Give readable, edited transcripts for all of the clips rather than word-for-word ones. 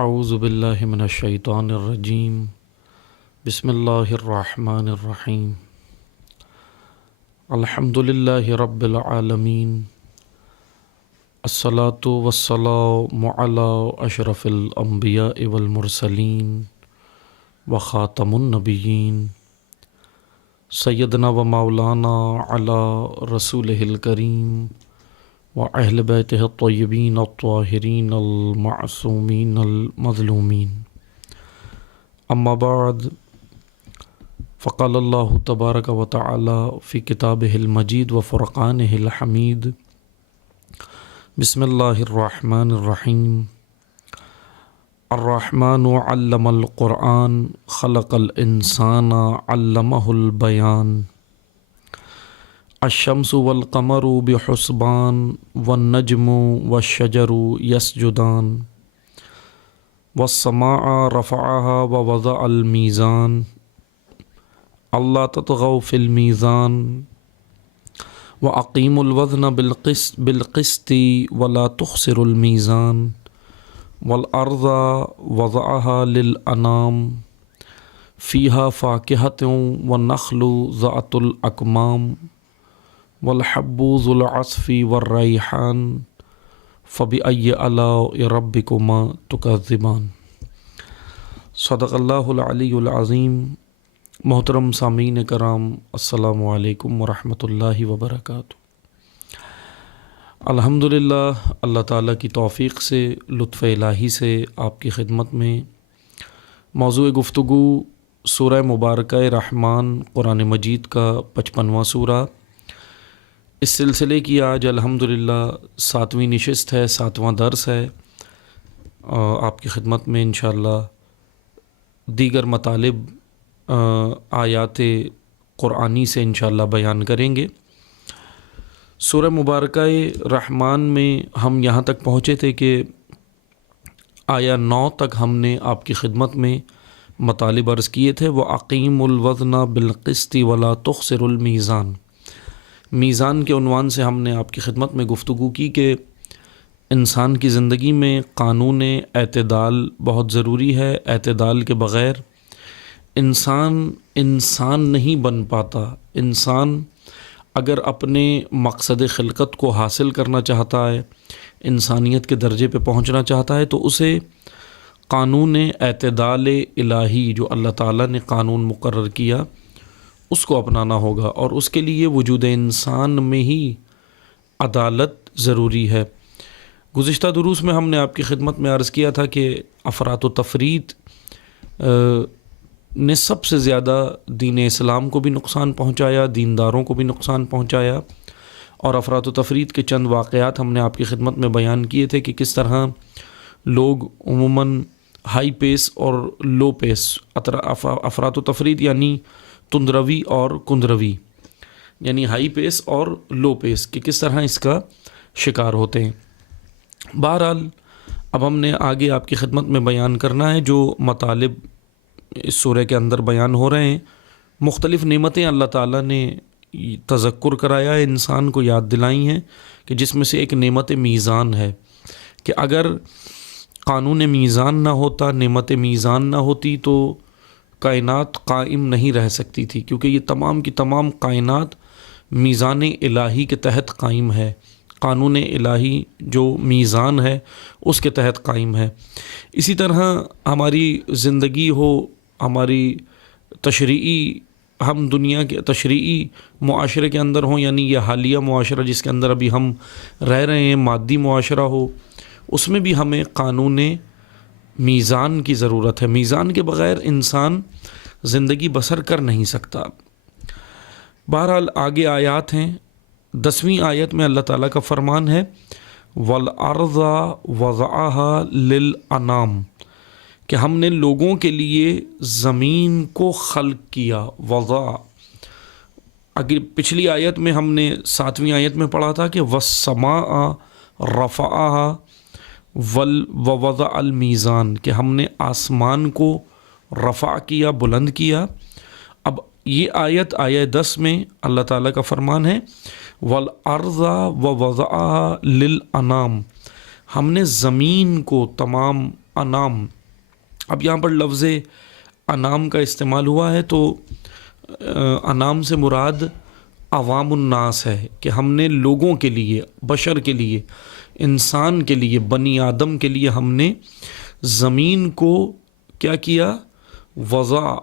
اعوذ باللہ من الشیطان الرجیم بسم اللہ الرحمن الرحیم الحمد للہ رب العالمین الصلاۃ والسلام علی اشرف الانبیاء والمرسلین وخاتم النبیین سیدنا و مولانا علی رسولہ الکریم وأهل بيته الطيبين الطاهرين المعصومين المظلومين أما بعد فقال الله تبارك وتعالى في كتابه المجيد وفرقانه الحميد بسم الله الرحمن الرحيم الرحمن علم القرآن خلق الإنسان علمه البيان الشمس والقمر بحسبان والنجم والشجر يسجدان والسماء رفعها ووضع الميزان ألا تطغوا في الميزان وأقيموا الوزن بالقسط ولا تخسروا الميزان والأرض وضعها للأنام فيها فاكهة والنخل ذات الأكمام والحب ذو العصف والریحان فبأي آلاء ربكما تكذبان۔ صدق اللہ العلی العظیم۔ محترم سامعین کرام، السلام علیکم ورحمۃ اللہ وبرکاتہ۔ الحمدللہ اللہ تعالیٰ کی توفیق سے، لطف الہی سے آپ کی خدمت میں موضوع گفتگو سورہ مبارکہ رحمان قرآن مجید کا 55واں سورہ، اس سلسلے کی آج الحمدللہ 7ویں نشست ہے، 7واں درس ہے۔ آپ کی خدمت میں انشاءاللہ دیگر مطالب آیات قرآنی سے انشاءاللہ بیان کریں گے۔ سورہ مبارکہ رحمان میں ہم یہاں تک پہنچے تھے کہ آیا 9 تک ہم نے آپ کی خدمت میں مطالب عرض کیے تھے۔ وَأَقِيمُوا الْوَزْنَ بِالْقِسْطِ وَلَا تُخْسِرُوا الْمِيزَانَ۔ میزان کے عنوان سے ہم نے آپ کی خدمت میں گفتگو کی کہ انسان کی زندگی میں قانون اعتدال بہت ضروری ہے۔ اعتدال کے بغیر انسان نہیں بن پاتا۔ انسان اگر اپنے مقصد خلقت کو حاصل کرنا چاہتا ہے، انسانیت کے درجے پہ پہنچنا چاہتا ہے، تو اسے قانون اعتدال الہی جو اللہ تعالیٰ نے قانون مقرر کیا اس کو اپنانا ہوگا، اور اس کے لیے وجود انسان میں ہی عدالت ضروری ہے۔ گزشتہ دروس میں ہم نے آپ کی خدمت میں عرض کیا تھا کہ افراط و تفریط نے سب سے زیادہ دین اسلام کو بھی نقصان پہنچایا، دینداروں کو بھی نقصان پہنچایا، اور افراط و تفریط کے چند واقعات ہم نے آپ کی خدمت میں بیان کیے تھے کہ کس طرح لوگ عموماً ہائی پیس اور لو پیس، افراط و تفریط یعنی تندروی اور کندروی، یعنی ہائی پیس اور لو پیس، کہ کس طرح اس کا شکار ہوتے ہیں۔ بہرحال اب ہم نے آگے آپ کی خدمت میں بیان کرنا ہے جو مطالب اس سورہ کے اندر بیان ہو رہے ہیں۔ مختلف نعمتیں اللہ تعالیٰ نے تذکر کرایا ہے، انسان کو یاد دلائی ہیں، کہ جس میں سے ایک نعمت میزان ہے، کہ اگر قانون میزان نہ ہوتا، نعمت میزان نہ ہوتی، تو کائنات قائم نہیں رہ سکتی تھی، کیونکہ یہ تمام کی تمام کائنات میزان الہی کے تحت قائم ہے۔ قانون الہی جو میزان ہے اس کے تحت قائم ہے۔ اسی طرح ہماری زندگی ہو، ہماری ہم دنیا کے تشریعی معاشرے کے اندر ہوں، یعنی یہ حالیہ معاشرہ جس کے اندر ابھی ہم رہ رہے ہیں، مادی معاشرہ ہو، اس میں بھی ہمیں قانون میزان کی ضرورت ہے۔ میزان کے بغیر انسان زندگی بسر کر نہیں سکتا۔ بہرحال آگے آیات ہیں۔ 10ویں آیت میں اللہ تعالیٰ کا فرمان ہے وَالْأَرْضَ وَضَعَهَا لِلْأَنَامِ، کہ ہم نے لوگوں کے لیے زمین کو خلق کیا۔ وضع، اگر پچھلی آیت میں ہم نے 7ویں آیت میں پڑھا تھا کہ وَالسَّمَاءَ رَفَعَهَا وَوَضَعَ الْمِيزَانَ، کہ ہم نے آسمان کو رفع کیا، بلند کیا۔ اب یہ آیت 10 میں اللہ تعالیٰ کا فرمان ہے وَالْأَرْضَ وَوَضَعَهَا لِلْأَنَامِ، ہم نے زمین کو تمام انام. اب یہاں پر لفظ انام کا استعمال ہوا ہے تو انام سے مراد عوام الناس ہے کہ ہم نے لوگوں کے لیے، بشر کے لیے، انسان کے لیے، بنی آدم کے لیے ہم نے زمین کو کیا کیا؟ وضع،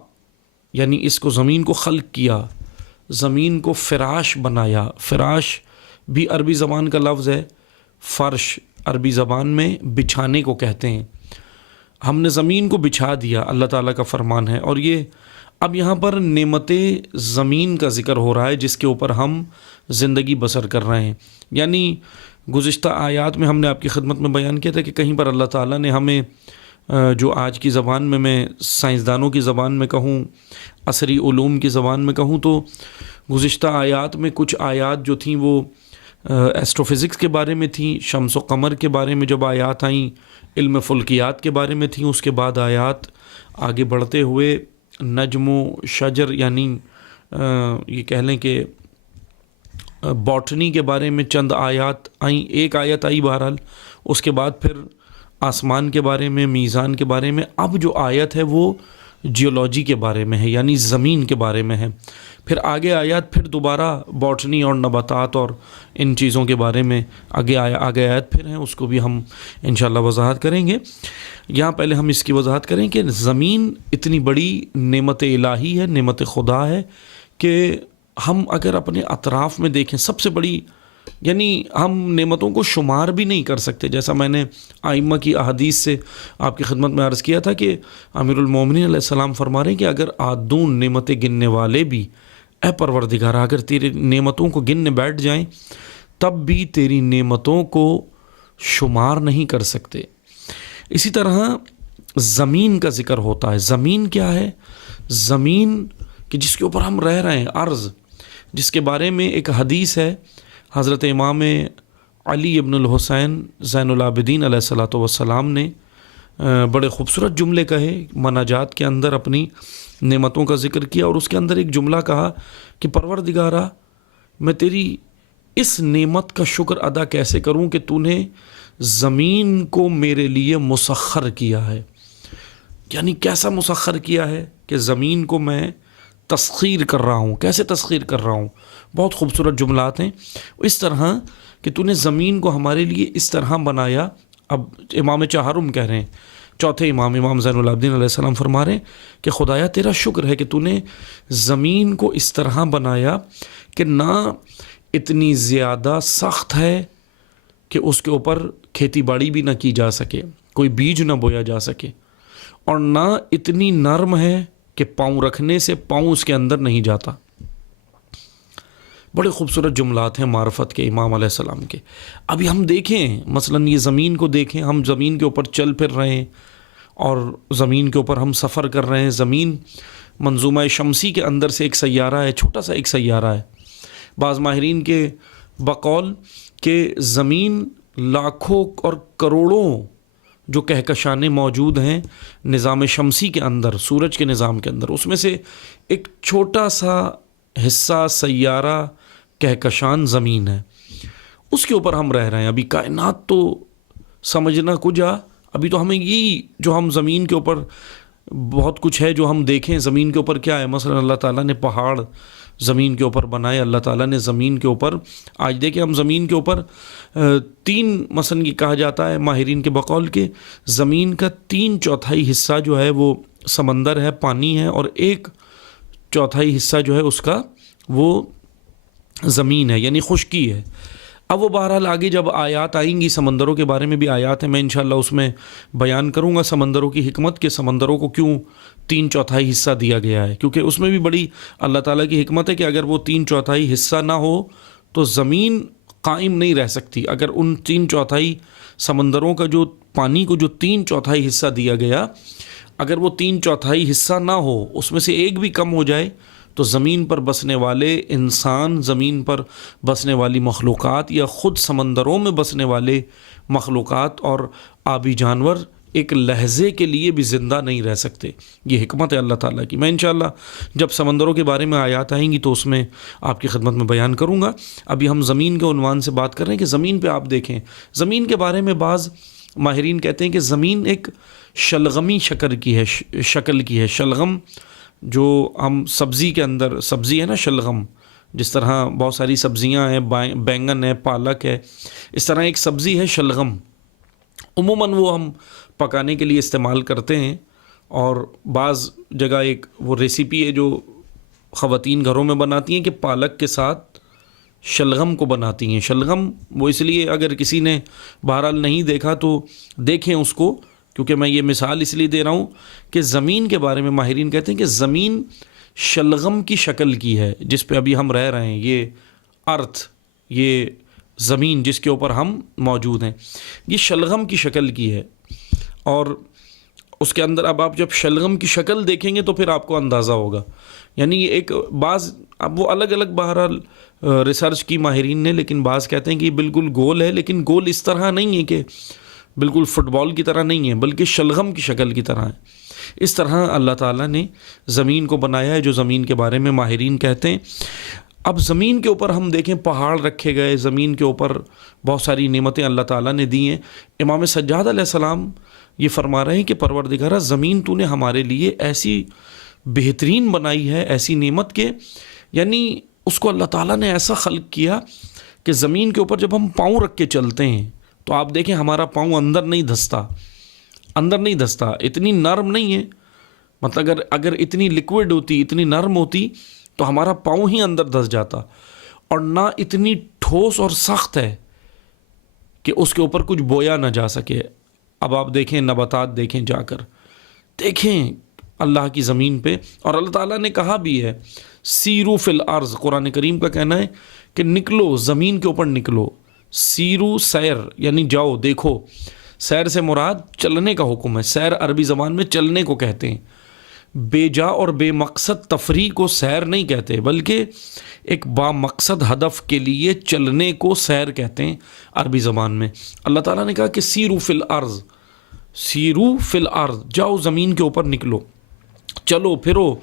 یعنی اس کو زمین کو خلق کیا، زمین کو فراش بنایا. فراش بھی عربی زبان کا لفظ ہے. فرش عربی زبان میں بچھانے کو کہتے ہیں. ہم نے زمین کو بچھا دیا، اللہ تعالیٰ کا فرمان ہے. اور یہ اب یہاں پر نعمت زمین کا ذکر ہو رہا ہے جس کے اوپر ہم زندگی بسر کر رہے ہیں. یعنی گزشتہ آیات میں ہم نے آپ کی خدمت میں بیان کیا تھا کہ کہیں پر اللہ تعالیٰ نے ہمیں جو آج کی زبان میں سائنسدانوں کی زبان میں کہوں، عصری علوم کی زبان میں کہوں، تو گزشتہ آیات میں کچھ آیات جو تھیں وہ ایسٹرو فزکس کے بارے میں تھیں، شمس و قمر کے بارے میں جب آیات آئیں، علم فلکیات کے بارے میں تھیں. اس کے بعد آیات آگے بڑھتے ہوئے نجم و شجر، یعنی یہ کہہ لیں کہ باٹنی کے بارے میں چند آیات آئیں. ایک آیت آئی بہرحال. اس کے بعد پھر آسمان کے بارے میں، میزان کے بارے میں. اب جو آیت ہے وہ جیولوجی کے بارے میں ہے، یعنی زمین کے بارے میں ہے. پھر آگے آیات پھر دوبارہ باٹنی اور نباتات اور ان چیزوں کے بارے میں آگے آیات پھر ہیں، اس کو بھی ہم انشاءاللہ وضاحت کریں گے. یہاں پہلے ہم اس کی وضاحت کریں کہ زمین اتنی بڑی نعمت الہی ہے، نعمت خدا ہے کہ ہم اگر اپنے اطراف میں دیکھیں، سب سے بڑی، یعنی ہم نعمتوں کو شمار بھی نہیں کر سکتے. جیسا میں نے ائمہ کی احادیث سے آپ کی خدمت میں عرض کیا تھا کہ امیر المومنین علیہ السلام فرما رہے ہیں کہ اگر آدون نعمتیں گننے والے بھی، اے پروردگارہ، اگر تیری نعمتوں کو گننے بیٹھ جائیں تب بھی تیری نعمتوں کو شمار نہیں کر سکتے. اسی طرح زمین کا ذکر ہوتا ہے. زمین کیا ہے؟ زمین کہ جس کے اوپر ہم رہ رہے ہیں، ارض، جس کے بارے میں ایک حدیث ہے. حضرت امام علی ابن الحسین زین العابدین علیہ الصلوۃ والسلام نے بڑے خوبصورت جملے کہے مناجات کے اندر، اپنی نعمتوں کا ذکر کیا، اور اس کے اندر ایک جملہ کہا کہ پروردگارہ، میں تیری اس نعمت کا شکر ادا کیسے کروں کہ تو نے زمین کو میرے لیے مسخر کیا ہے. یعنی کیسا مسخر کیا ہے کہ زمین کو میں تسخیر کر رہا ہوں. کیسے تسخیر کر رہا ہوں؟ بہت خوبصورت جملات ہیں. اس طرح کہ تو نے زمین کو ہمارے لیے اس طرح بنایا. اب امام چہارم کہہ رہے ہیں، چوتھے امام زین العابدین علیہ السلام فرما رہے ہیں کہ خدایا تیرا شکر ہے کہ تو نے زمین کو اس طرح بنایا کہ نہ اتنی زیادہ سخت ہے کہ اس کے اوپر کھیتی باڑی بھی نہ کی جا سکے، کوئی بیج نہ بویا جا سکے، اور نہ اتنی نرم ہے کہ پاؤں رکھنے سے پاؤں اس کے اندر نہیں جاتا. بڑے خوبصورت جملات ہیں معرفت کے امام علیہ السلام کے. ابھی ہم دیکھیں مثلا یہ زمین کو دیکھیں، ہم زمین کے اوپر چل پھر رہے ہیں اور زمین کے اوپر ہم سفر کر رہے ہیں. زمین منظومہ شمسی کے اندر سے ایک سیارہ ہے، چھوٹا سا ایک سیارہ ہے. بعض ماہرین کے بقول کہ زمین لاکھوں اور کروڑوں جو کہکشانیں موجود ہیں نظام شمسی کے اندر، سورج کے نظام کے اندر، اس میں سے ایک چھوٹا سا حصہ سیارہ کہکشان زمین ہے. اس کے اوپر ہم رہ رہے ہیں. ابھی کائنات تو سمجھنا کجا، ابھی تو ہمیں یہی جو ہم زمین کے اوپر بہت کچھ ہے جو ہم دیکھیں زمین کے اوپر کیا ہے. مثلا اللہ تعالیٰ نے پہاڑ زمین کے اوپر بنائے، اللہ تعالیٰ نے زمین کے اوپر، آج دیکھیں ہم زمین کے اوپر تین، مثلا یہ کہا جاتا ہے ماہرین کے بقول کہ زمین کا 3/4 حصہ جو ہے وہ سمندر ہے، پانی ہے، اور 1/4 حصہ جو ہے اس کا وہ زمین ہے، یعنی خشکی ہے. اب وہ بہرحال آگے جب آیات آئیں گی، سمندروں کے بارے میں بھی آیات ہیں، میں انشاءاللہ اس میں بیان کروں گا سمندروں کی حکمت، کہ سمندروں کو کیوں 3/4 حصہ دیا گیا ہے. کیونکہ اس میں بھی بڑی اللہ تعالیٰ کی حکمت ہے کہ اگر وہ 3/4 حصہ نہ ہو تو زمین قائم نہیں رہ سکتی. اگر ان 3/4 سمندروں کا جو پانی کو جو 3/4 حصہ دیا گیا، اگر وہ 3/4 حصہ نہ ہو، اس میں سے ایک بھی کم ہو جائے، تو زمین پر بسنے والے انسان، زمین پر بسنے والی مخلوقات، یا خود سمندروں میں بسنے والے مخلوقات اور آبی جانور ایک لحظے کے لیے بھی زندہ نہیں رہ سکتے. یہ حکمت ہے اللہ تعالیٰ کی. میں انشاءاللہ جب سمندروں کے بارے میں آیات آئیں گی تو اس میں آپ کی خدمت میں بیان کروں گا. ابھی ہم زمین کے عنوان سے بات کر رہے ہیں کہ زمین پہ آپ دیکھیں، زمین کے بارے میں بعض ماہرین کہتے ہیں کہ زمین ایک شلغمی شکل کی ہے. شلغم جو ہم سبزی کے اندر، سبزی ہے نا شلغم، جس طرح بہت ساری سبزیاں ہیں، بینگن ہے، پالک ہے، اس طرح ایک سبزی ہے شلغم. عموماً وہ ہم پکانے کے لیے استعمال کرتے ہیں، اور بعض جگہ ایک وہ ریسیپی ہے جو خواتین گھروں میں بناتی ہیں کہ پالک کے ساتھ شلغم کو بناتی ہیں. شلغم وہ اس لیے، اگر کسی نے بہرحال نہیں دیکھا تو دیکھیں اس کو، کیونکہ میں یہ مثال اس لیے دے رہا ہوں کہ زمین کے بارے میں ماہرین کہتے ہیں کہ زمین شلغم کی شکل کی ہے جس پہ ابھی ہم رہ رہے ہیں. یہ ارتھ، یہ زمین جس کے اوپر ہم موجود ہیں، یہ شلغم کی شکل کی ہے. اور اس کے اندر اب آپ جب شلغم کی شکل دیکھیں گے تو پھر آپ کو اندازہ ہوگا. یعنی یہ ایک بعض، اب وہ الگ الگ بہرحال ریسرچ کی ماہرین نے، لیکن بعض کہتے ہیں کہ یہ بالکل گول ہے، لیکن گول اس طرح نہیں ہے کہ بالکل فٹ بال کی طرح نہیں ہے، بلکہ شلغم کی شکل کی طرح ہے. اس طرح اللہ تعالیٰ نے زمین کو بنایا ہے، جو زمین کے بارے میں ماہرین کہتے ہیں. اب زمین کے اوپر ہم دیکھیں پہاڑ رکھے گئے، زمین کے اوپر بہت ساری نعمتیں اللہ تعالیٰ نے دی ہیں. امام سجاد علیہ السلام یہ فرما رہے ہیں کہ پروردگارہ، زمین تو نے ہمارے لیے ایسی بہترین بنائی ہے، ایسی نعمت کے، یعنی اس کو اللہ تعالیٰ نے ایسا خلق کیا کہ زمین کے اوپر جب ہم پاؤں رکھ کے چلتے ہیں تو آپ دیکھیں ہمارا پاؤں اندر نہیں دھستا، اتنی نرم نہیں ہے. مطلب اگر اتنی لیکوڈ ہوتی، اتنی نرم ہوتی تو ہمارا پاؤں ہی اندر دھس جاتا، اور نہ اتنی ٹھوس اور سخت ہے کہ اس کے اوپر کچھ بویا نہ جا سکے. اب آپ دیکھیں نباتات، دیکھیں جا کر، دیکھیں اللہ کی زمین پہ. اور اللہ تعالیٰ نے کہا بھی ہے سیرو فی الارض، قرآن کریم کا کہنا ہے کہ نکلو زمین کے اوپر نکلو. سیرو سیر یعنی جاؤ، دیکھو. سیر سے مراد چلنے کا حکم ہے. سیر عربی زبان میں چلنے کو کہتے ہیں. بے جا اور بے مقصد تفریح کو سیر نہیں کہتے، بلکہ ایک با مقصد ہدف کے لیے چلنے کو سیر کہتے ہیں عربی زبان میں. اللہ تعالیٰ نے کہا کہ سیرو فی الارض، سیرو فی الارض، جاؤ زمین کے اوپر نکلو، چلو پھرو،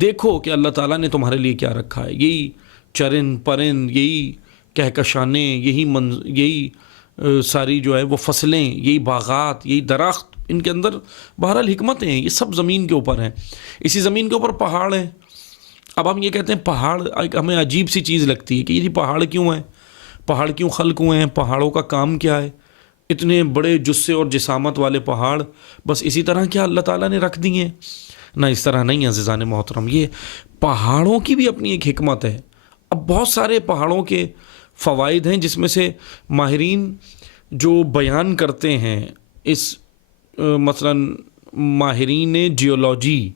دیکھو کہ اللہ تعالیٰ نے تمہارے لیے کیا رکھا ہے. یہی چرند پرند، یہی کہکشانے، یہی ساری جو ہے وہ فصلیں، یہی باغات، یہی درخت، ان کے اندر بہرحال حکمتیں ہیں. یہ سب زمین کے اوپر ہیں. اسی زمین کے اوپر پہاڑ ہیں. اب ہم یہ کہتے ہیں پہاڑ، ہمیں عجیب سی چیز لگتی ہے کہ یہ پہاڑ کیوں ہیں، پہاڑ کیوں خلق ہوئے ہیں، پہاڑوں کا کام کیا ہے، اتنے بڑے جثے اور جسامت والے پہاڑ بس اسی طرح کیا اللہ تعالیٰ نے رکھ دیے ہیں؟ نہ، اس طرح نہیں عزیزان محترم. یہ پہاڑوں کی بھی اپنی ایک حکمت ہے. اب بہت سارے پہاڑوں کے فوائد ہیں، جس میں سے ماہرین جو بیان کرتے ہیں، اس مثلا ماہرین جیولوجی،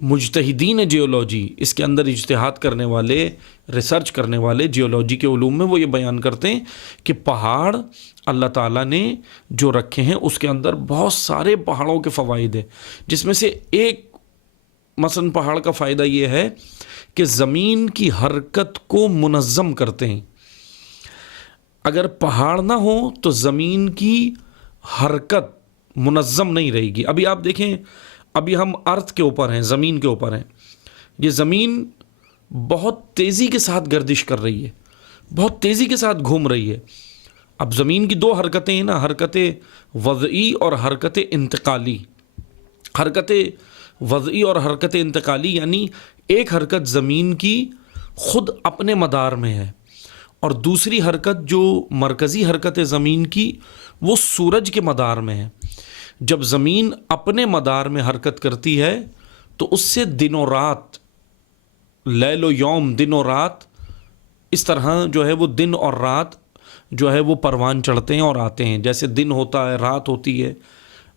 مجتہدین جیولوجی، اس کے اندر اجتہاد کرنے والے، ریسرچ کرنے والے جیولوجی کے علوم میں، وہ یہ بیان کرتے ہیں کہ پہاڑ اللہ تعالیٰ نے جو رکھے ہیں اس کے اندر بہت سارے پہاڑوں کے فوائد ہیں. جس میں سے ایک مثلا پہاڑ کا فائدہ یہ ہے کہ زمین کی حرکت کو منظم کرتے ہیں. اگر پہاڑ نہ ہو تو زمین کی حرکت منظم نہیں رہے گی. ابھی آپ دیکھیں، ابھی ہم ارتھ کے اوپر ہیں، زمین کے اوپر ہیں. یہ زمین بہت تیزی کے ساتھ گردش کر رہی ہے، بہت تیزی کے ساتھ گھوم رہی ہے. اب زمین کی دو حرکتیں ہیں نا، حرکت وضعی اور حرکت انتقالی. حرکت وضعی اور حرکت انتقالی یعنی ایک حرکت زمین کی خود اپنے مدار میں ہے، اور دوسری حرکت جو مرکزی حرکت زمین کی وہ سورج کے مدار میں ہے. جب زمین اپنے مدار میں حرکت کرتی ہے تو اس سے دن و رات، لیل و یوم، دن و رات، اس طرح جو ہے وہ دن اور رات جو ہے وہ پروان چڑھتے ہیں اور آتے ہیں. جیسے دن ہوتا ہے، رات ہوتی ہے،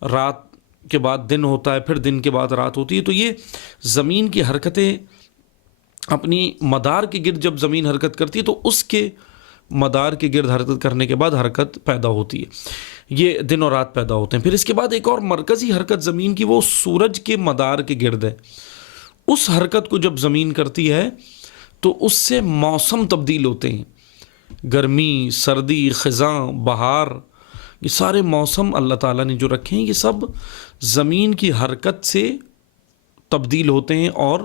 رات کے بعد دن ہوتا ہے، پھر دن کے بعد رات ہوتی ہے. تو یہ زمین کی حرکتیں اپنی مدار کے گرد جب زمین حرکت کرتی ہے تو اس کے مدار کے گرد حرکت کرنے کے بعد حرکت پیدا ہوتی ہے. یہ دن اور رات پیدا ہوتے ہیں. پھر اس کے بعد ایک اور مرکزی حرکت زمین کی، وہ سورج کے مدار کے گرد ہے. اس حرکت کو جب زمین کرتی ہے تو اس سے موسم تبدیل ہوتے ہیں. گرمی، سردی، خزاں، بہار، یہ سارے موسم اللہ تعالیٰ نے جو رکھے ہیں یہ سب زمین کی حرکت سے تبدیل ہوتے ہیں اور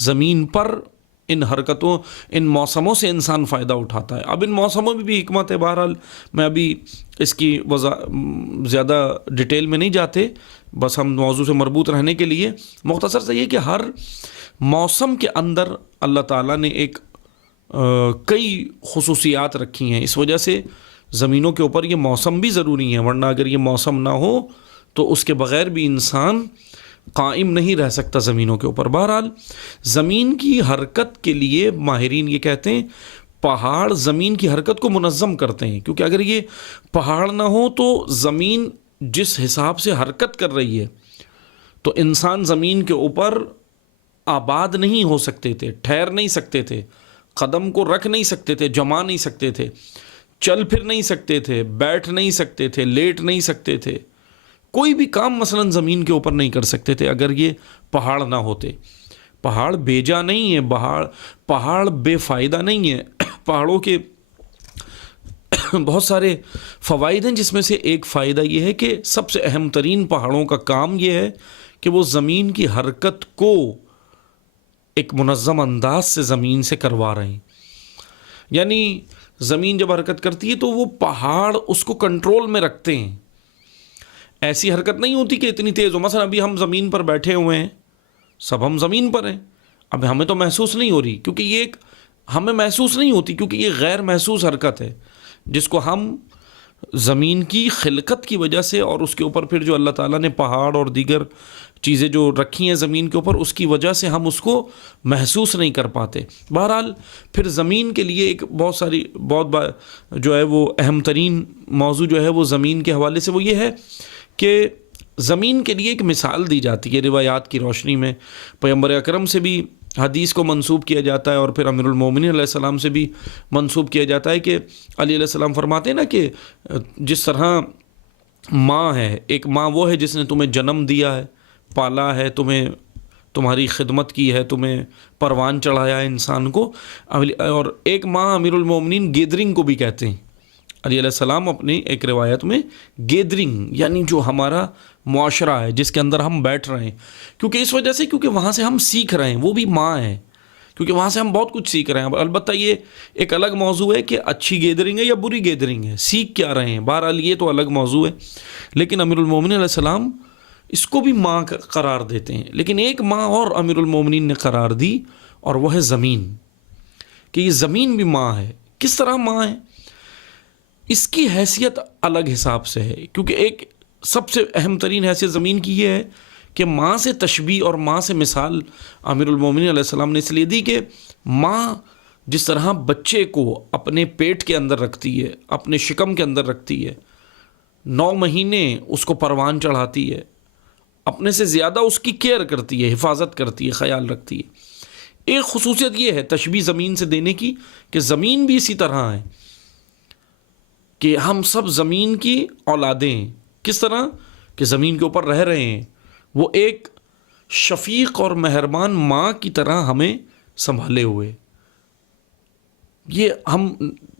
زمین پر ان حرکتوں، ان موسموں سے انسان فائدہ اٹھاتا ہے۔ اب ان موسموں میں بھی حکمت ہے، بہرحال میں ابھی اس کی زیادہ ڈیٹیل میں نہیں جاتے، بس ہم موضوع سے مربوط رہنے کے لیے مختصر سے یہ کہ ہر موسم کے اندر اللہ تعالیٰ نے ایک کئی خصوصیات رکھی ہیں، اس وجہ سے زمینوں کے اوپر یہ موسم بھی ضروری ہیں، ورنہ اگر یہ موسم نہ ہو تو اس کے بغیر بھی انسان قائم نہیں رہ سکتا زمینوں کے اوپر۔ بہرحال زمین کی حرکت کے لیے ماہرین یہ کہتے ہیں پہاڑ زمین کی حرکت کو منظم کرتے ہیں، کیونکہ اگر یہ پہاڑ نہ ہو تو زمین جس حساب سے حرکت کر رہی ہے تو انسان زمین کے اوپر آباد نہیں ہو سکتے تھے، ٹھہر نہیں سکتے تھے، قدم کو رکھ نہیں سکتے تھے، جما نہیں سکتے تھے، چل پھر نہیں سکتے تھے، بیٹھ نہیں سکتے تھے، لیٹ نہیں سکتے تھے، کوئی بھی کام مثلا زمین کے اوپر نہیں کر سکتے تھے اگر یہ پہاڑ نہ ہوتے۔ پہاڑ بیجا نہیں ہے، پہاڑ بے فائدہ نہیں ہے، پہاڑوں کے بہت سارے فوائد ہیں، جس میں سے ایک فائدہ یہ ہے کہ سب سے اہم ترین پہاڑوں کا کام یہ ہے کہ وہ زمین کی حرکت کو ایک منظم انداز سے زمین سے کروا رہے ہیں، یعنی زمین جب حرکت کرتی ہے تو وہ پہاڑ اس کو کنٹرول میں رکھتے ہیں، ایسی حرکت نہیں ہوتی کہ اتنی تیز ہو۔ مثلا ابھی ہم زمین پر بیٹھے ہوئے ہیں، سب ہم زمین پر ہیں، اب ہمیں تو محسوس نہیں ہو رہی، کیونکہ یہ ایک ہمیں محسوس نہیں ہوتی، کیونکہ یہ غیر محسوس حرکت ہے جس کو ہم زمین کی خلقت کی وجہ سے اور اس کے اوپر پھر جو اللہ تعالیٰ نے پہاڑ اور دیگر چیزیں جو رکھی ہیں زمین کے اوپر، اس کی وجہ سے ہم اس کو محسوس نہیں کر پاتے۔ بہرحال پھر زمین کے لیے ایک بہت جو ہے وہ اہم ترین موضوع جو ہے وہ زمین کے حوالے سے وہ یہ ہے کہ زمین کے لیے ایک مثال دی جاتی ہے روایات کی روشنی میں، پیغمبر اکرم سے بھی حدیث کو منسوب کیا جاتا ہے اور پھر امیر المومنین علیہ السلام سے بھی منسوب کیا جاتا ہے کہ علی علیہ السلام فرماتے ہیں نا کہ جس طرح ماں ہے، ایک ماں وہ ہے جس نے تمہیں جنم دیا ہے، پالا ہے، تمہاری خدمت کی ہے، تمہیں پروان چڑھایا ہے انسان کو، اور ایک ماں امیر المومنین گیدرنگ کو بھی کہتے ہیں۔ علی علیہ السلام اپنی ایک روایت میں گیدرنگ یعنی جو ہمارا معاشرہ ہے جس کے اندر ہم بیٹھ رہے ہیں، کیونکہ اس وجہ سے کیونکہ وہاں سے ہم سیکھ رہے ہیں، وہ بھی ماں ہے، کیونکہ وہاں سے ہم بہت کچھ سیکھ رہے ہیں۔ البتہ یہ ایک الگ موضوع ہے کہ اچھی گیدرنگ ہے یا بری گیدرنگ ہے، سیکھ کیا رہے ہیں، بہرحال یہ تو الگ موضوع ہے، لیکن امیر المومنین علیہ السلام اس کو بھی ماں قرار دیتے ہیں۔ لیکن ایک ماں اور امیر المومنین نے قرار دی، اور وہ ہے زمین، کہ یہ زمین بھی ماں ہے۔ کس طرح ماں ہے؟ اس کی حیثیت الگ حساب سے ہے، کیونکہ ایک سب سے اہم ترین حیثیت زمین کی یہ ہے کہ ماں سے تشبیہ اور ماں سے مثال امیر المومنین علیہ السلام نے اس لیے دی کہ ماں جس طرح بچے کو اپنے پیٹ کے اندر رکھتی ہے، اپنے شکم کے اندر رکھتی ہے، 9 مہینے اس کو پروان چڑھاتی ہے، اپنے سے زیادہ اس کی کیئر کرتی ہے، حفاظت کرتی ہے، خیال رکھتی ہے۔ ایک خصوصیت یہ ہے تشبیہ زمین سے دینے کی کہ زمین بھی اسی طرح ہے، کہ ہم سب زمین کی اولادیں ہیں۔ کس طرح کہ زمین کے اوپر رہ رہے ہیں، وہ ایک شفیق اور مہربان ماں کی طرح ہمیں سنبھالے ہوئے۔ یہ ہم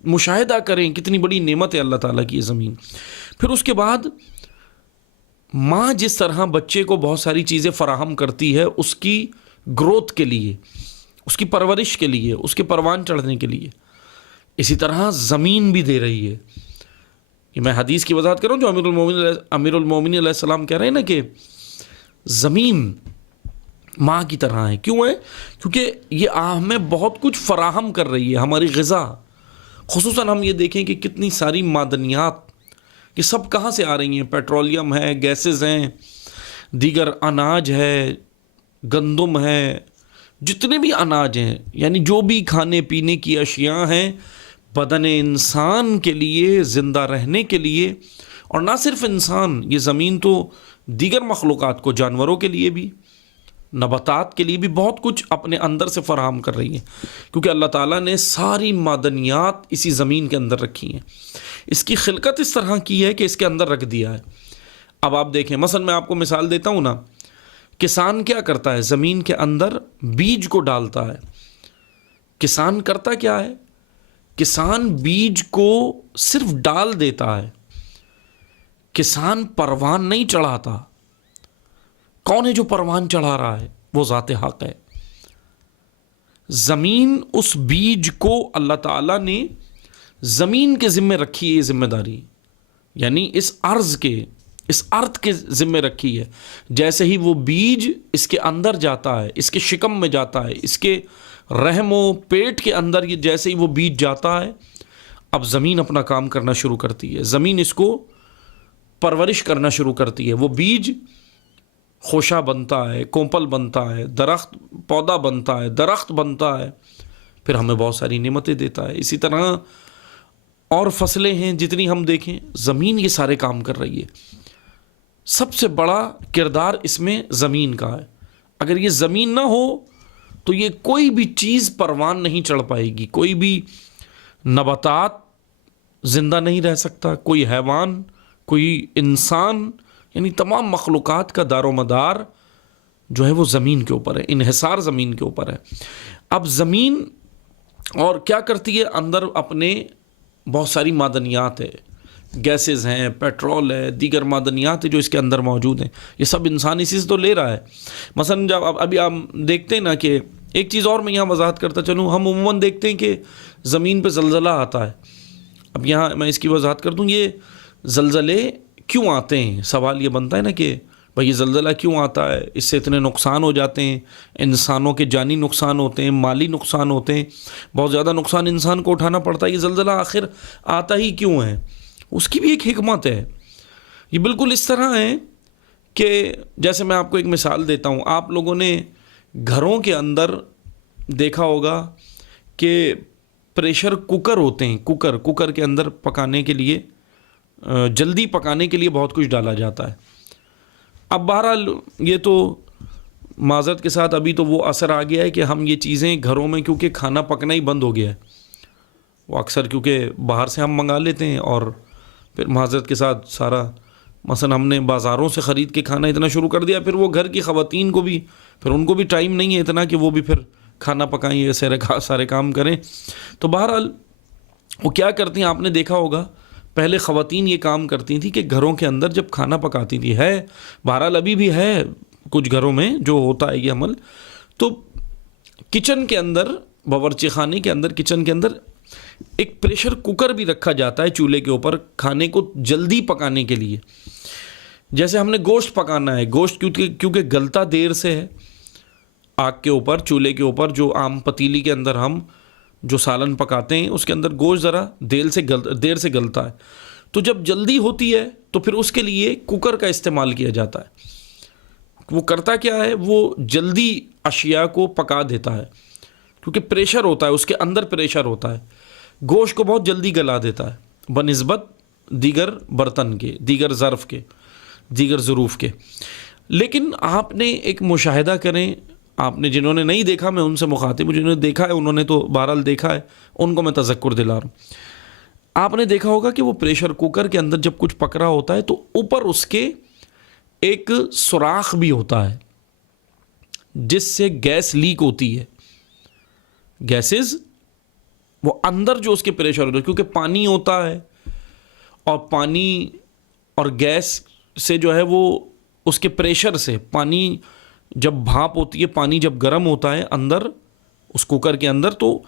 مشاہدہ کریں کتنی بڑی نعمت ہے اللہ تعالیٰ کی یہ زمین۔ پھر اس کے بعد ماں جس طرح بچے کو بہت ساری چیزیں فراہم کرتی ہے اس کی گروتھ کے لیے، اس کی پرورش کے لیے، اس کے پروان چڑھنے کے لیے، اسی طرح زمین بھی دے رہی ہے۔ کہ میں حدیث کی وضاحت کروں جو امیر المومنین علیہ السلام کہہ رہے ہیں نا کہ زمین ماں کی طرح ہے۔ کیوں ہے؟ کیونکہ یہ ہمیں بہت کچھ فراہم کر رہی ہے، ہماری غذا، خصوصاً ہم یہ دیکھیں کہ کتنی ساری معدنیات یہ سب کہاں سے آ رہی ہیں، پیٹرولیم ہے، گیسز ہیں، دیگر اناج ہے، گندم ہے، جتنے بھی اناج ہیں، یعنی جو بھی کھانے پینے کی اشیاء ہیں بدن انسان کے لیے، زندہ رہنے کے لیے، اور نہ صرف انسان، یہ زمین تو دیگر مخلوقات کو، جانوروں کے لیے بھی، نباتات کے لیے بھی بہت کچھ اپنے اندر سے فراہم کر رہی ہے، کیونکہ اللہ تعالیٰ نے ساری معدنیات اسی زمین کے اندر رکھی ہیں۔ اس کی خلقت اس طرح کی ہے کہ اس کے اندر رکھ دیا ہے۔ اب آپ دیکھیں، مثلا میں آپ کو مثال دیتا ہوں نا، کسان کیا کرتا ہے؟ زمین کے اندر بیج کو ڈالتا ہے۔ کسان کرتا کیا ہے؟ کسان بیج کو صرف ڈال دیتا ہے، کسان پروان نہیں چڑھاتا۔ کون ہے جو پروان چڑھا رہا ہے؟ وہ ذات حق ہے۔ زمین اس بیج کو اللہ تعالیٰ نے زمین کے ذمے رکھی ہے، یہ ذمہ داری، یعنی اس ارتھ کے ذمے رکھی ہے. جیسے ہی وہ بیج اس کے اندر جاتا ہے، اس کے شکم میں جاتا ہے، اس کے رحم و پیٹ کے اندر یہ جیسے ہی وہ بیج جاتا ہے، اب زمین اپنا کام کرنا شروع کرتی ہے. زمین اس کو پرورش کرنا شروع کرتی ہے. وہ بیج خوشہ بنتا ہے، کومپل بنتا ہے، درخت پودا بنتا ہے، درخت بنتا ہے، پھر ہمیں بہت ساری نعمتیں دیتا ہے. اسی طرح اور فصلیں ہیں جتنی ہم دیکھیں، زمین یہ سارے کام کر رہی ہے. سب سے بڑا کردار اس میں زمین کا ہے. اگر یہ زمین نہ ہو تو یہ کوئی بھی چیز پروان نہیں چڑھ پائے گی، کوئی بھی نباتات زندہ نہیں رہ سکتا، کوئی حیوان، کوئی انسان، یعنی تمام مخلوقات کا دار و مدار جو ہے وہ زمین کے اوپر ہے، انحصار زمین کے اوپر ہے. اب زمین اور کیا کرتی ہے؟ اندر اپنے بہت ساری معدنیات ہے، گیسز ہیں، پیٹرول ہے، دیگر معدنیات ہیں جو اس کے اندر موجود ہیں. یہ سب انسان اسی سے تو لے رہا ہے. مثلا جب ابھی آپ دیکھتے ہیں نا کہ ایک چیز اور میں یہاں وضاحت کرتا چلوں، ہم عموماً دیکھتے ہیں کہ زمین پہ زلزلہ آتا ہے. اب یہاں میں اس کی وضاحت کر دوں، یہ زلزلے کیوں آتے ہیں؟ سوال یہ بنتا ہے نا کہ بھئی یہ زلزلہ کیوں آتا ہے؟ اس سے اتنے نقصان ہو جاتے ہیں، انسانوں کے جانی نقصان ہوتے ہیں، مالی نقصان ہوتے ہیں، بہت زیادہ نقصان انسان کو اٹھانا پڑتا ہے. یہ زلزلہ آخر آتا ہی کیوں ہے؟ اس کی بھی ایک حکمت ہے. یہ بالکل اس طرح ہے کہ جیسے میں آپ کو ایک مثال دیتا ہوں. آپ لوگوں نے گھروں کے اندر دیکھا ہوگا کہ پریشر کوکر ہوتے ہیں. کوکر کے اندر پکانے کے لیے، جلدی پکانے کے لیے بہت کچھ ڈالا جاتا ہے. اب بہرحال یہ تو معذرت کے ساتھ ابھی تو وہ اثر آ گیا ہے کہ ہم یہ چیزیں گھروں میں، کیونکہ کھانا پکنا ہی بند ہو گیا ہے، وہ اکثر کیونکہ باہر سے ہم منگا لیتے ہیں اور پھر معذرت کے ساتھ سارا مثلا ہم نے بازاروں سے خرید کے کھانا اتنا شروع کر دیا، پھر وہ گھر کی خواتین کو بھی، پھر ان کو بھی ٹائم نہیں ہے اتنا کہ وہ بھی پھر کھانا پکائیں، یہ سارے کام کریں. تو بہرحال وہ کیا کرتی ہیں، آپ نے دیکھا ہوگا پہلے خواتین یہ کام کرتی تھیں کہ گھروں کے اندر جب کھانا پکاتی تھی، ہے بہرحال ابھی بھی ہے کچھ گھروں میں جو ہوتا ہے یہ عمل، تو کچن کے اندر، باورچی خانے کے اندر، کچن کے اندر ایک پریشر کوکر بھی رکھا جاتا ہے چولہے کے اوپر کھانے کو جلدی پکانے کے لیے. جیسے ہم نے گوشت پکانا ہے، گوشت کیونکہ گلتا دیر سے ہے آگ کے اوپر، چولہے کے اوپر، جو عام پتیلی کے اندر ہم جو سالن پکاتے ہیں اس کے اندر گوشت ذرا دیر سے گلتا ہے. تو جب جلدی ہوتی ہے تو پھر اس کے لیے کوکر کا استعمال کیا جاتا ہے. وہ کرتا کیا ہے؟ وہ جلدی اشیاء کو پکا دیتا ہے کیونکہ پریشر ہوتا ہے، اس کے اندر پریشر ہوتا ہے، گوشت کو بہت جلدی گلا دیتا ہے بنسبت دیگر برتن کے، دیگر ظرف کے، دیگر ظروف کے. لیکن آپ نے ایک مشاہدہ کریں، آپ نے جنہوں نے نہیں دیکھا میں ان سے مخاطب ہوں، جنہوں نے دیکھا ہے انہوں نے تو بہرحال دیکھا ہے، ان کو میں تذکر دلا رہا ہوں. آپ نے دیکھا ہوگا کہ وہ پریشر کوکر کے اندر جب کچھ پک رہا ہوتا ہے تو اوپر اس کے ایک سوراخ بھی ہوتا ہے جس سے گیس لیک ہوتی ہے. گیسز وہ اندر جو اس کے پریشر ہوتا ہے، کیونکہ پانی ہوتا ہے اور پانی اور گیس سے جو ہے وہ اس کے پریشر سے، پانی جب بھاپ ہوتی ہے، پانی جب گرم ہوتا ہے اندر اس کوکر کے اندر تو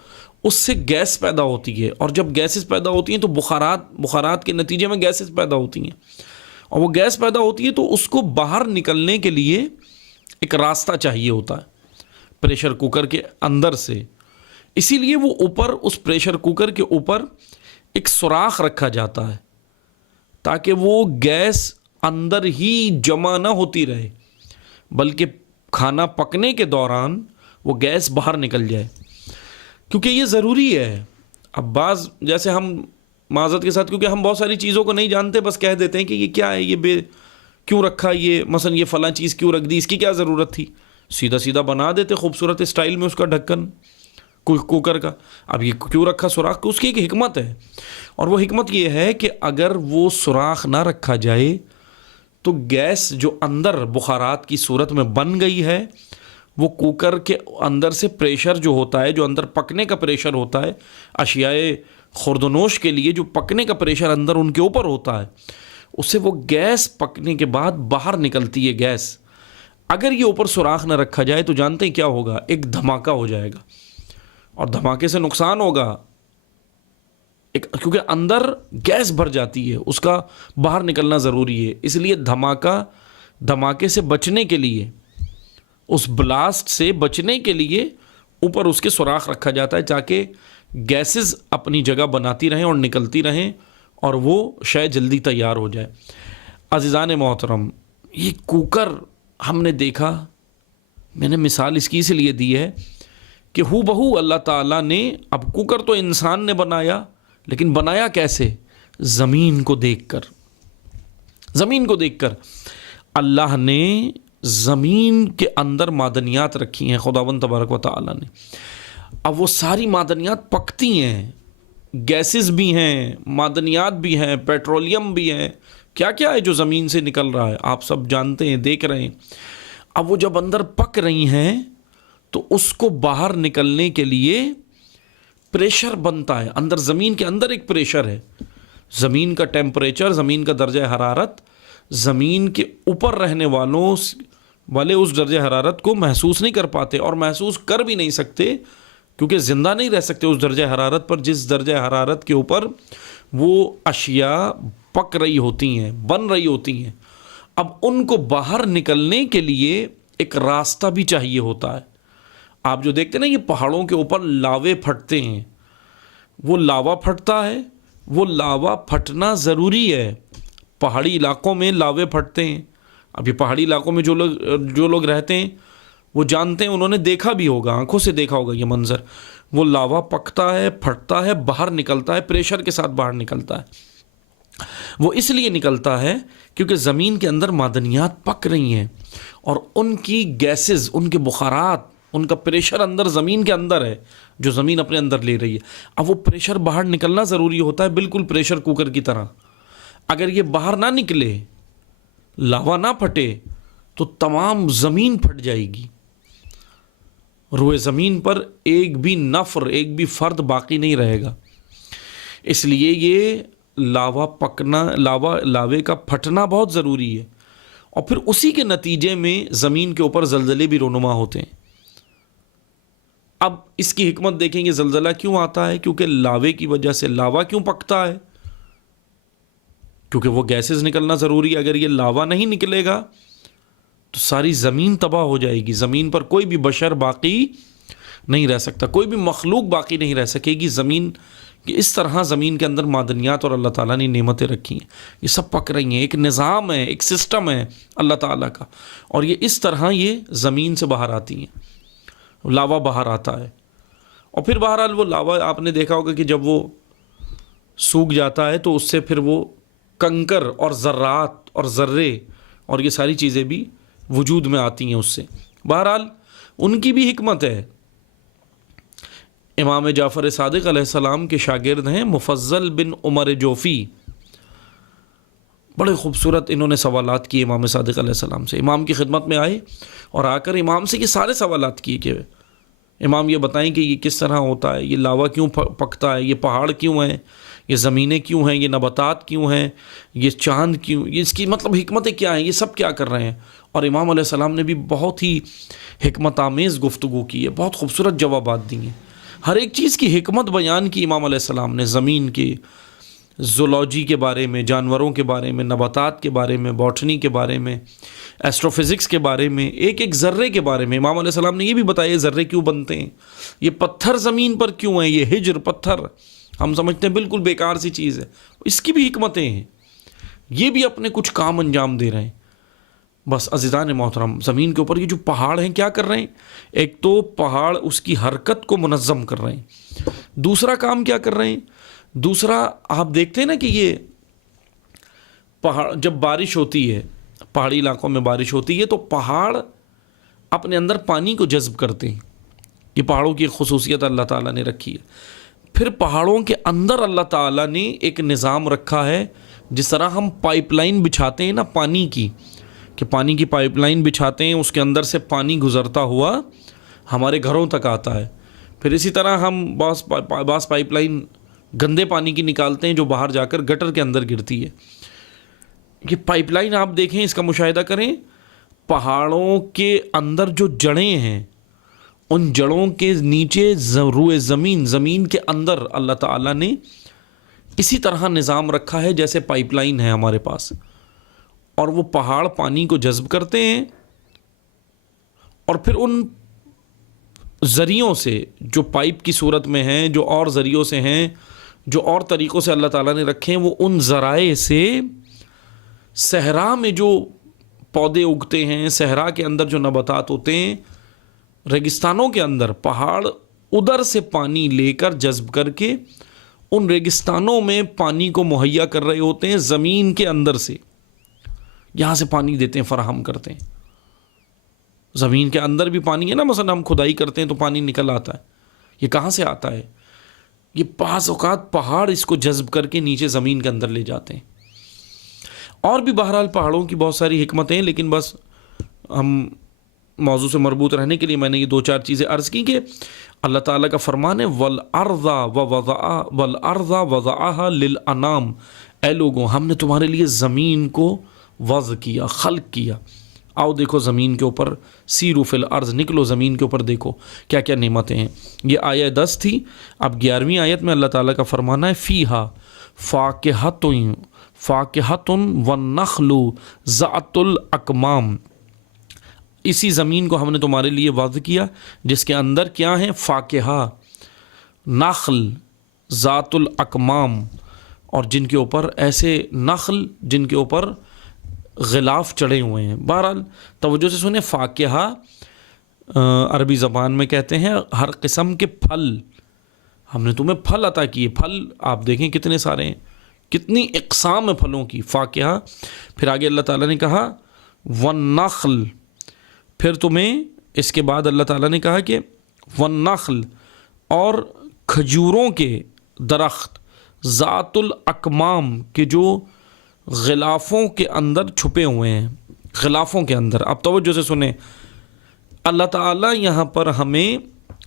اس سے گیس پیدا ہوتی ہے، اور جب گیسز پیدا ہوتی ہیں تو بخارات کے نتیجے میں گیسز پیدا ہوتی ہیں، اور وہ گیس پیدا ہوتی ہے تو اس کو باہر نکلنے کے لیے ایک راستہ چاہیے ہوتا ہے پریشر کوکر کے اندر سے. اسی لیے وہ اوپر اس پریشر کوکر کے اوپر ایک سوراخ رکھا جاتا ہے تاکہ وہ گیس اندر ہی جمع نہ ہوتی رہے بلکہ کھانا پکنے کے دوران وہ گیس باہر نکل جائے، کیونکہ یہ ضروری ہے. اب بعض جیسے ہم معذرت کے ساتھ، کیونکہ ہم بہت ساری چیزوں کو نہیں جانتے، بس کہہ دیتے ہیں کہ یہ کیا ہے، یہ کیوں رکھا، یہ مثلا یہ فلاں چیز کیوں رکھ دی، اس کی کیا ضرورت تھی، سیدھا بنا دیتے خوبصورت اسٹائل میں اس کا ڈھکن کوکر کا. اب یہ کیوں رکھا سوراخ، اس کی ایک حکمت ہے، اور وہ حکمت یہ ہے کہ اگر وہ سوراخ نہ رکھا جائے تو گیس جو اندر بخارات کی صورت میں بن گئی ہے، وہ کوکر کے اندر سے پریشر جو ہوتا ہے، جو اندر پکنے کا پریشر ہوتا ہے، اشیاء خوردنوش کے لیے جو پکنے کا پریشر اندر ان کے اوپر ہوتا ہے، اس سے وہ گیس پکنے کے بعد باہر نکلتی ہے گیس. اگر یہ اوپر سوراخ نہ رکھا جائے تو جانتے ہیں کیا ہوگا، ایک دھماکہ ہو جائے گا. اور دھماکے سے نقصان ہوگا، کیونکہ اندر گیس بھر جاتی ہے، اس کا باہر نکلنا ضروری ہے. اس لیے دھماکے سے بچنے کے لیے، اس بلاسٹ سے بچنے کے لیے اوپر اس کے سوراخ رکھا جاتا ہے تاکہ گیسز اپنی جگہ بناتی رہیں اور نکلتی رہیں اور وہ شے جلدی تیار ہو جائے. عزیزان محترم، یہ کوکر ہم نے دیکھا، میں نے مثال اس کی اس لیے دی ہے کہ ہو بہو اللہ تعالیٰ نے، اب کوکر تو انسان نے بنایا، لیکن بنایا کیسے؟ زمین کو دیکھ کر. زمین کو دیکھ کر اللہ نے زمین کے اندر معدنیات رکھی ہیں خداوند تبارک و تعالیٰ نے. اب وہ ساری معدنیات پکتی ہیں، گیسز بھی ہیں، معدنیات بھی ہیں، پیٹرولیم بھی ہیں، کیا کیا ہے جو زمین سے نکل رہا ہے، آپ سب جانتے ہیں، دیکھ رہے ہیں. اب وہ جب اندر پک رہی ہیں تو اس کو باہر نکلنے کے لیے پریشر بنتا ہے. اندر زمین کے اندر ایک پریشر ہے، زمین کا ٹیمپریچر، زمین کا درجہ حرارت، زمین کے اوپر رہنے والے اس درجہ حرارت کو محسوس نہیں کر پاتے، اور محسوس کر بھی نہیں سکتے کیونکہ زندہ نہیں رہ سکتے اس درجہ حرارت پر جس درجہ حرارت کے اوپر وہ اشیاء پک رہی ہوتی ہیں، بن رہی ہوتی ہیں. اب ان کو باہر نکلنے کے لیے ایک راستہ بھی چاہیے ہوتا ہے. آپ جو دیکھتے ہیں نا، یہ پہاڑوں کے اوپر لاوے پھٹتے ہیں، وہ لاوا پھٹتا ہے، وہ لاوا پھٹنا ضروری ہے. پہاڑی علاقوں میں لاوے پھٹتے ہیں. اب یہ پہاڑی علاقوں میں جو لوگ رہتے ہیں وہ جانتے ہیں، انہوں نے دیکھا بھی ہوگا، آنکھوں سے دیکھا ہوگا یہ منظر. وہ لاوا پکتا ہے، پھٹتا ہے، باہر نکلتا ہے، پریشر کے ساتھ باہر نکلتا ہے. وہ اس لیے نکلتا ہے کیونکہ زمین کے اندر معدنیات پک رہی ہیں اور ان کی گیسز، ان کے بخارات، ان کا پریشر اندر زمین کے اندر ہے جو زمین اپنے اندر لے رہی ہے. اب وہ پریشر باہر نکلنا ضروری ہوتا ہے، بالکل پریشر کوکر کی طرح. اگر یہ باہر نہ نکلے، لاوا نہ پھٹے، تو تمام زمین پھٹ جائے گی. روئے زمین پر ایک بھی نفر، ایک بھی فرد باقی نہیں رہے گا. اس لیے یہ لاوے کا پھٹنا بہت ضروری ہے. اور پھر اسی کے نتیجے میں زمین کے اوپر زلزلے بھی رونما ہوتے ہیں. اب اس کی حکمت دیکھیں گے، زلزلہ کیوں آتا ہے؟ کیونکہ لاوے کی وجہ سے. لاوا کیوں پکتا ہے؟ کیونکہ وہ گیسز نکلنا ضروری ہے. اگر یہ لاوا نہیں نکلے گا تو ساری زمین تباہ ہو جائے گی. زمین پر کوئی بھی بشر باقی نہیں رہ سکتا، کوئی بھی مخلوق باقی نہیں رہ سکے گی. زمین کہ اس طرح زمین کے اندر معدنیات اور اللہ تعالیٰ نے نعمتیں رکھی ہیں، یہ سب پک رہی ہیں. ایک نظام ہے، ایک سسٹم ہے اللہ تعالیٰ کا، اور یہ اس طرح یہ زمین سے باہر آتی ہیں. لاوا باہر آتا ہے، اور پھر بہرحال وہ لاوا آپ نے دیکھا ہوگا کہ جب وہ سوکھ جاتا ہے تو اس سے پھر وہ کنکر اور ذرات اور ذرے اور یہ ساری چیزیں بھی وجود میں آتی ہیں اس سے. بہرحال ان کی بھی حکمت ہے. امام جعفر صادق علیہ السلام کے شاگرد ہیں مفضل بن عمر جوفی. بڑے خوبصورت انہوں نے سوالات کیے امام صادق علیہ السلام سے. امام کی خدمت میں آئے اور آ کر امام سے یہ سارے سوالات کیے کہ امام یہ بتائیں کہ یہ کس طرح ہوتا ہے، یہ لاوا کیوں پکتا ہے، یہ پہاڑ کیوں ہیں، یہ زمینیں کیوں ہیں، یہ نباتات کیوں ہیں، یہ چاند کیوں، یہ اس کی مطلب حکمتیں کیا ہیں، یہ سب کیا کر رہے ہیں. اور امام علیہ السلام نے بھی بہت ہی حکمت آمیز گفتگو کی ہے، بہت خوبصورت جوابات دیے. ہر ایک چیز کی حکمت بیان کی امام علیہ السلام نے. زمین کے زولوجی کے بارے میں، جانوروں کے بارے میں، نباتات کے بارے میں، باٹنی کے بارے میں، ایسٹرو فزکس کے بارے میں، ایک ایک ذرے کے بارے میں. امام علیہ السلام نے یہ بھی بتایا ذرے کیوں بنتے ہیں، یہ پتھر زمین پر کیوں ہیں، یہ ہجر پتھر ہم سمجھتے ہیں بالکل بیکار سی چیز ہے، اس کی بھی حکمتیں ہیں. یہ بھی اپنے کچھ کام انجام دے رہے ہیں. بس عزیزان محترم، زمین کے اوپر یہ جو پہاڑ ہیں کیا کر رہے ہیں؟ ایک تو پہاڑ اس کی حرکت کو منظم کر رہے ہیں. دوسرا کام کیا کر رہے ہیں؟ دوسرا آپ دیکھتے ہیں نا کہ یہ پہاڑ جب بارش ہوتی ہے، پہاڑی علاقوں میں بارش ہوتی ہے تو پہاڑ اپنے اندر پانی کو جذب کرتے ہیں. یہ پہاڑوں کی خصوصیت اللہ تعالیٰ نے رکھی ہے. پھر پہاڑوں کے اندر اللہ تعالیٰ نے ایک نظام رکھا ہے، جس طرح ہم پائپ لائن بچھاتے ہیں نا پانی کی، کہ پانی کی پائپ لائن بچھاتے ہیں، اس کے اندر سے پانی گزرتا ہوا ہمارے گھروں تک آتا ہے. پھر اسی طرح ہم بعض پائپ لائن گندے پانی کی نکالتے ہیں جو باہر جا کر گٹر کے اندر گرتی ہے. یہ پائپ لائن آپ دیکھیں، اس کا مشاہدہ کریں، پہاڑوں کے اندر جو جڑیں ہیں ان جڑوں کے نیچے روئے زمین کے اندر اللہ تعالیٰ نے اسی طرح نظام رکھا ہے جیسے پائپ لائن ہے ہمارے پاس، اور وہ پہاڑ پانی کو جذب کرتے ہیں اور پھر ان ذریعوں سے جو پائپ کی صورت میں ہیں، جو اور ذریعوں سے ہیں، جو اور طریقوں سے اللہ تعالیٰ نے رکھے ہیں، وہ ان ذرائع سے صحرا میں جو پودے اگتے ہیں، صحرا کے اندر جو نباتات ہوتے ہیں، ریگستانوں کے اندر پہاڑ ادھر سے پانی لے کر جذب کر کے ان ریگستانوں میں پانی کو مہیا کر رہے ہوتے ہیں، زمین کے اندر سے یہاں سے پانی دیتے ہیں، فراہم کرتے ہیں۔ زمین کے اندر بھی پانی ہے نا، مثلا ہم کھدائی کرتے ہیں تو پانی نکل آتا ہے، یہ کہاں سے آتا ہے؟ یہ بعض اوقات پہاڑ اس کو جذب کر کے نیچے زمین کے اندر لے جاتے ہیں۔ اور بھی بہرحال پہاڑوں کی بہت ساری حکمتیں ہیں، لیکن بس ہم موضوع سے مربوط رہنے کے لیے میں نے یہ 2-4 چیزیں عرض کی کہ اللہ تعالیٰ کا فرمان ہے وَالْأَرْضَ وَضَعَهَا لِلْأَنَامِ، اے لوگوں ہم نے تمہارے لیے زمین کو وضع کیا، خلق کیا۔ آؤ دیکھو زمین کے اوپر، سیروا فی الارض، نکلو زمین کے اوپر دیکھو کیا کیا نعمتیں ہیں۔ یہ آیہ 10 تھی۔ اب 11ویں آیت میں اللہ تعالیٰ کا فرمانا ہے فیہا فاکہۃ والنخل ذات الاکمام، اسی زمین کو ہم نے تمہارے لیے وضع کیا جس کے اندر کیا ہیں؟ فاکہہ، نخل، ذات الاکمام، اور جن کے اوپر ایسے نخل جن کے اوپر غلاف چڑھے ہوئے ہیں۔ بہرحال توجہ سے سنیں، فاکہہ عربی زبان میں کہتے ہیں ہر قسم کے پھل، ہم نے تمہیں پھل عطا کیے۔ پھل آپ دیکھیں کتنے سارے ہیں، کتنی اقسام ہے پھلوں کی، فاکہہ۔ پھر آگے اللہ تعالیٰ نے کہا والنخل، پھر تمہیں اس کے بعد اللہ تعالیٰ نے کہا کہ والنخل، اور کھجوروں کے درخت، ذات الاکمام، کے جو غلافوں کے اندر چھپے ہوئے ہیں، غلافوں کے اندر۔ اب توجہ سے سنیں، اللہ تعالیٰ یہاں پر ہمیں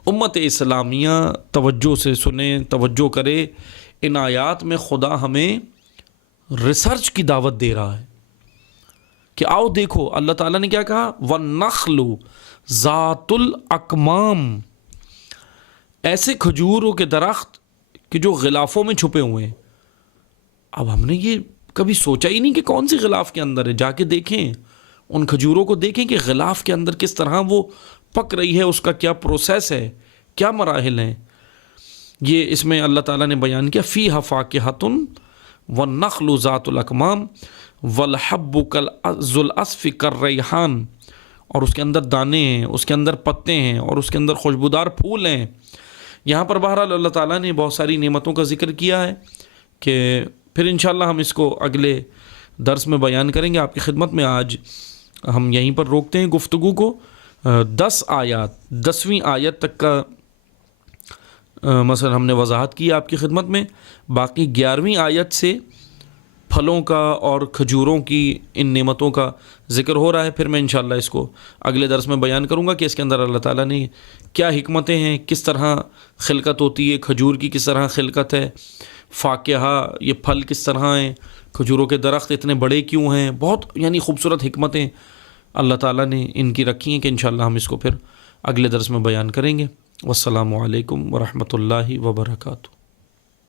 امت اسلامیہ توجہ سے سنیں، توجہ کرے، ان آیات میں خدا ہمیں ریسرچ کی دعوت دے رہا ہے کہ آؤ دیکھو اللہ تعالیٰ نے کیا کہا، وَالنَّخْلُ ذَاتُ الْأَكْمَامِ، ایسے کھجوروں کے درخت کہ جو غلافوں میں چھپے ہوئے ہیں۔ اب ہم نے یہ کبھی سوچا ہی نہیں کہ کون سی غلاف کے اندر ہے، جا کے دیکھیں ان کھجوروں کو، دیکھیں کہ غلاف کے اندر کس طرح وہ پک رہی ہے، اس کا کیا پروسیس ہے، کیا مراحل ہیں۔ یہ اس میں اللہ تعالیٰ نے بیان کیا فیہا فاکہۃ والنخل ذات الاکمام والحب ذو العصف کالریحان، اور اس کے اندر دانے ہیں، اس کے اندر پتے ہیں، اور اس کے اندر خوشبودار پھول ہیں۔ یہاں پر بہرحال اللہ تعالیٰ نے بہت ساری نعمتوں کا ذکر کیا ہے کہ پھر انشاءاللہ ہم اس کو اگلے درس میں بیان کریں گے آپ کی خدمت میں۔ آج ہم یہیں پر روکتے ہیں گفتگو کو۔ 10 آیات، 10ویں آیت تک کا مثلا ہم نے وضاحت کی آپ کی خدمت میں، باقی 11ویں آیت سے پھلوں کا اور کھجوروں کی ان نعمتوں کا ذکر ہو رہا ہے۔ پھر میں انشاءاللہ اس کو اگلے درس میں بیان کروں گا کہ اس کے اندر اللہ تعالیٰ نے کیا حکمتیں ہیں، کس طرح خلقت ہوتی ہے، کھجور کی کس طرح خلقت ہے، فاکہہ یہ پھل کس طرح ہیں، کھجوروں کے درخت اتنے بڑے کیوں ہیں، بہت یعنی خوبصورت حکمتیں اللہ تعالیٰ نے ان کی رکھی ہیں کہ انشاءاللہ ہم اس کو پھر اگلے درس میں بیان کریں گے۔ والسلام علیکم ورحمۃ اللہ وبرکاتہ۔